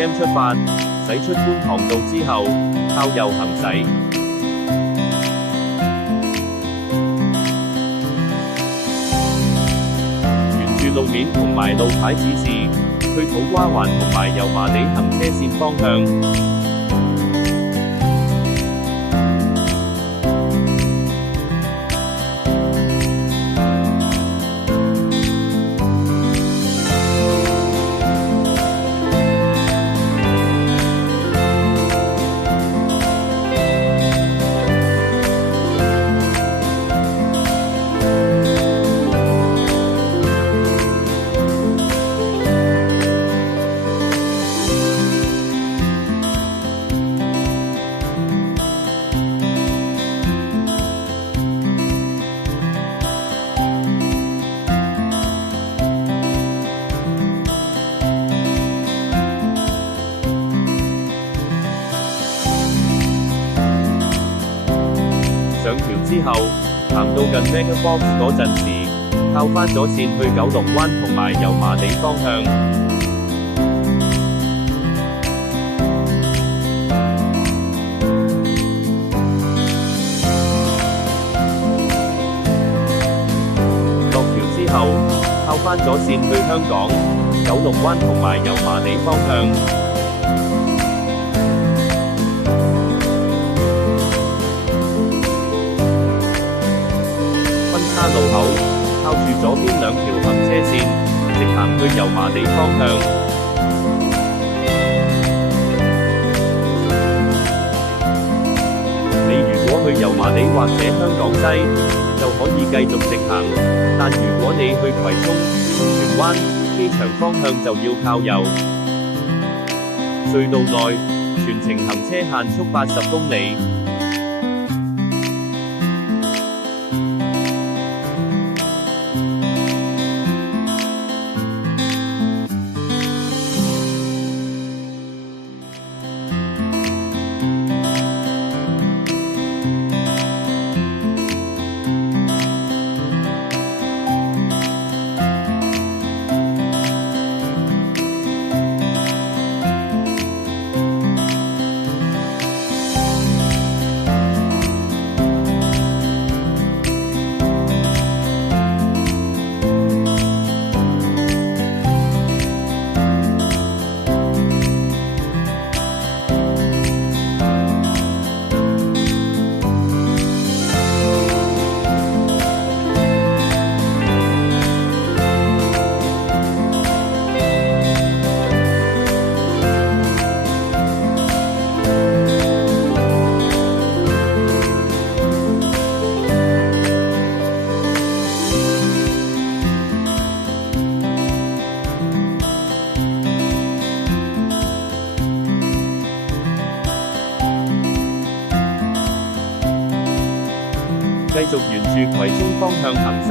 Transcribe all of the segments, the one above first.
Cam 出發，駛出觀塘道之後，靠右行駛。沿住路面同埋路牌指示，去土瓜灣同埋油麻地行車線方向。上橋之後，行到近 Megabox 嗰陣時，靠返左線去九龍灣同埋油麻地方向。落橋之後，靠返左線去香港、九龍灣同埋油麻地方向。路口靠住左邊兩條行車線，直行去油麻地方向。你如果去油麻地或者香港西，就可以繼續直行；但如果你去葵涌、荃灣、機場方向就要靠右。隧道內全程行車限速80公里。繼續沿住葵涌方向行駛。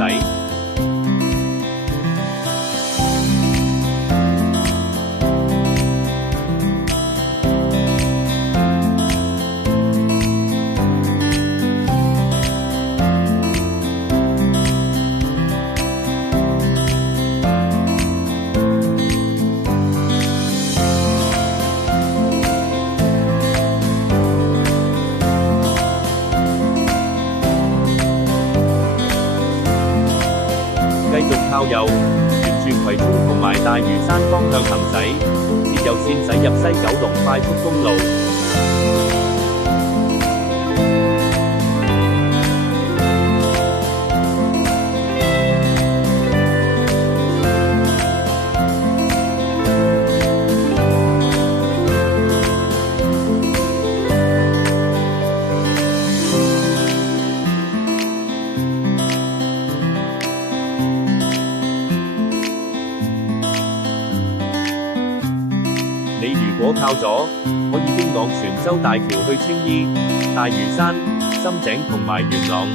靠右，沿住葵涌同埋大嶼山方向行駛，自由線駛入西九龍快速公路。你如果靠左，可以經往船洲大橋去青衣、大嶼山、深井同埋元朗。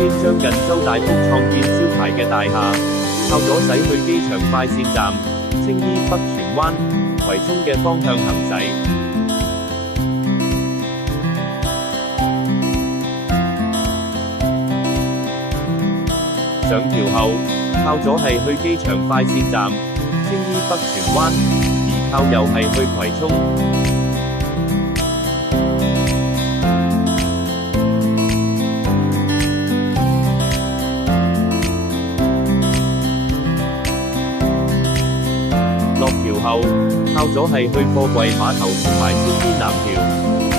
邊將近周大福創建招牌嘅大廈，靠左駛去機場快線站、青衣北荃灣、葵涌嘅方向行駛。上橋後，靠左係去機場快線站、青衣北荃灣，而靠右係去葵涌。落橋後，靠左係去貨櫃碼頭同埋青衣南橋，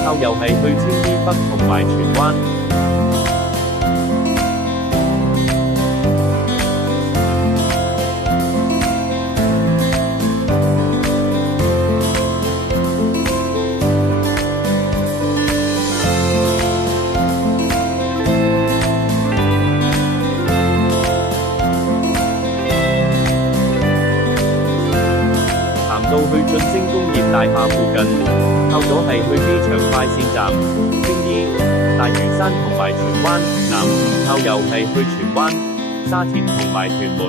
靠右係去青衣北同埋荃灣。到去晉升工業大廈附近，靠左係去機場快線站、青衣、大嶼山同埋荃灣，南靠右係去荃灣、沙田同埋屯門。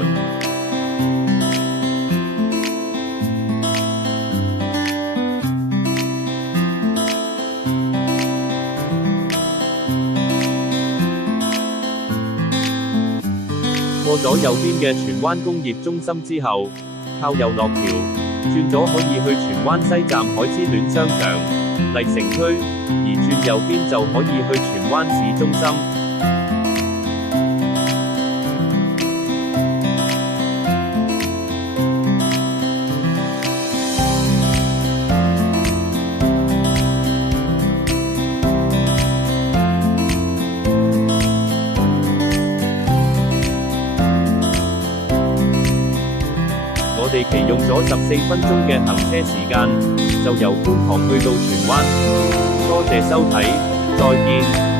過咗右邊嘅荃灣工業中心之後，靠右落橋。轉左可以去荃灣西站海之戀商場、麗城區，而轉右邊就可以去荃灣市中心。我哋期用咗14分鐘嘅行車時間，就由觀塘去到荃灣。多謝收睇，再見。